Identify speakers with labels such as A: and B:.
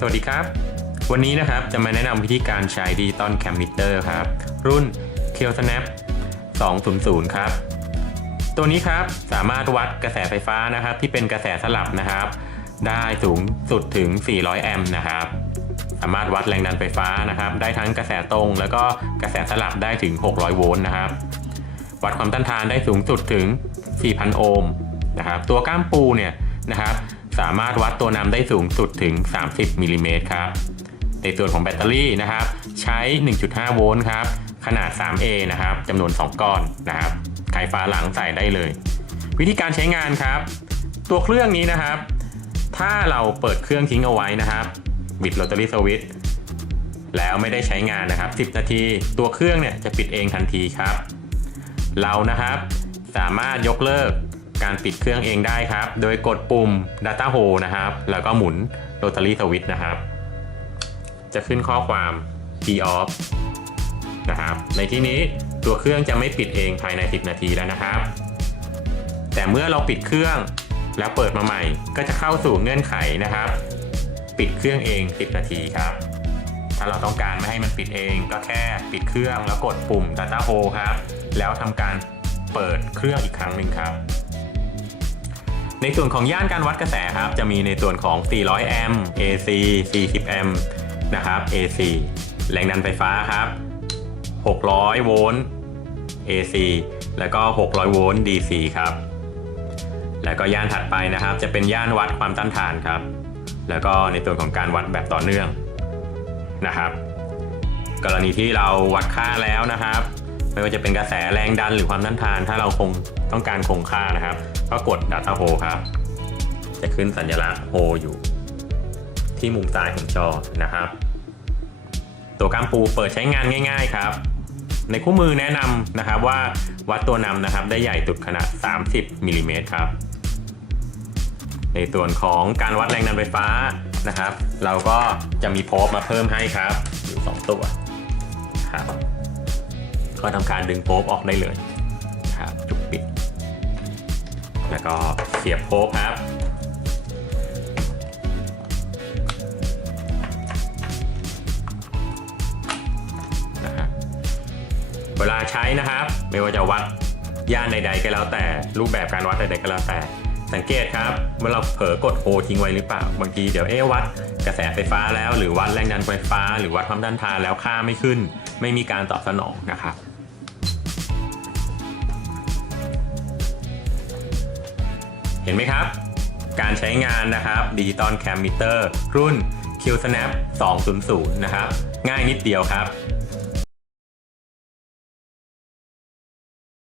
A: สวัสดีครับ วันนี้นะครับจะมาแนะนำวิธีการใช้ดิจิตอลแคมมิเตอร์ครับ รุ่น k e l Snap 200 ครับ ตัวนี้ครับสามารถวัดกระแสไฟฟ้านะครับ ที่เป็นกระแสสลับนะครับ ได้สูงสุดถึง 400 แอมป์นะครับ สามารถวัดแรงดันไฟฟ้านะครับ ได้ทั้งกระแสตรง แล้วก็กระแสสลับได้ถึง 600 โวลต์นะครับ วัดความต้านทานได้สูงสุดถึง 4,000 โอห์มนะครับ ตัวก้ามปูเนี่ยนะครับ สามารถวัดตัวนำได้สูงสุดถึง 30มิลลิเมตรครับในส่วนของแบตเตอรี่นะครับ ใช้ 1.5 โวลต์ครับ ขนาด 3A นะครับจำนวน 2 ก้อนนะครับไขฟ้าหลังใส่ได้เลย วิธีการใช้งานครับ ตัวเครื่องนี้นะครับ ถ้าเราเปิดเครื่องทิ้งเอาไว้นะครับบิดโรตารี่สวิตช์แล้วไม่ได้ใช้งานนะครับ 10 นาที ตัวเครื่องเนี่ยจะปิดเองทันทีครับ เรานะครับสามารถยกเลิก การปิดเครื่องเองได้ครับ โดยกดปุ่ม Data Hole นะครับ แล้วก็หมุน Rotary Switch นะครับ จะขึ้นข้อความ Key Off นะครับ ในที่นี้ตัวเครื่องจะไม่ปิดเองภายใน 10 นาทีแล้วนะครับ แต่เมื่อเราปิดเครื่องแล้วเปิดมาใหม่ ก็จะเข้าสู่เงื่อนไขนะครับ ปิดเครื่องเอง 10 นาทีครับ ถ้าเราต้องการไม่ให้มันปิดเองก็แค่ปิดเครื่องแล้วกดปุ่ม Data Hole ครับ แล้วทำการเปิดเครื่องอีกครั้งหนึ่งครับ ในส่วนของย่านการวัดกระแสครับจะมีในส่วนของ 400 แอมป์ AC 40 แอมป์นะครับ AC แรงดันไฟฟ้าครับ 600 โวลต์ AC แล้วก็ 600 โวลต์ DC ครับ แล้วก็ย่านถัดไปนะครับ จะเป็นย่านวัดความต้านทานครับ แล้วก็ในส่วนของการวัดแบบต่อเนื่องนะครับ กรณีที่เราวัดค่าแล้วนะครับ ไม่ว่าจะเป็นกระแสแรงดันหรือความต้านทาน ถ้าเราคงต้องการคงค่านะครับ ก็กด Data h o ครับ จะขึ้นสัญลักษณ์ h o อยู่ ที่มุมซ้ายของจอนะครับ ตัวก้ามปูเปิดใช้งานง่าย ๆ ครับ ในคู่มือแนะนำนะครับว่าวัดตัวนำนะครับ ได้ใหญ่สุดขนาด 30มิลลิเมตรครับ ในส่วนของการวัดแรงดันไฟฟ้านะครับ เราก็จะมีโพบมาเพิ่มให้ครับอยู่สองตัวครับ ก็ทำการดึงโพบออกได้เลยครับจุกปิด แล้วก็เสียบโพบครับนะครับ เวลาใช้นะครับ ไม่ว่าจะวัดย่านใดๆก็แล้วแต่รูปแบบการวัดใดๆก็แล้วแต่ สังเกตครับเมื่อเราเผลอกดโฮทิ้งไว้หรือเปล่า บางทีเดี๋ยวเอ๊วัดกระแสไฟฟ้าแล้ว หรือวัดแรงดันไฟฟ้า หรือวัดความต้านทานแล้วค่าไม่ขึ้น ไม่มีการตอบสนองนะครับเห็นไหมครับ การใช้งานนะครับดิจิตอลแคมมิเตอร์รุ่น Q Snap 200 นะครับ ง่ายนิดเดียวครับ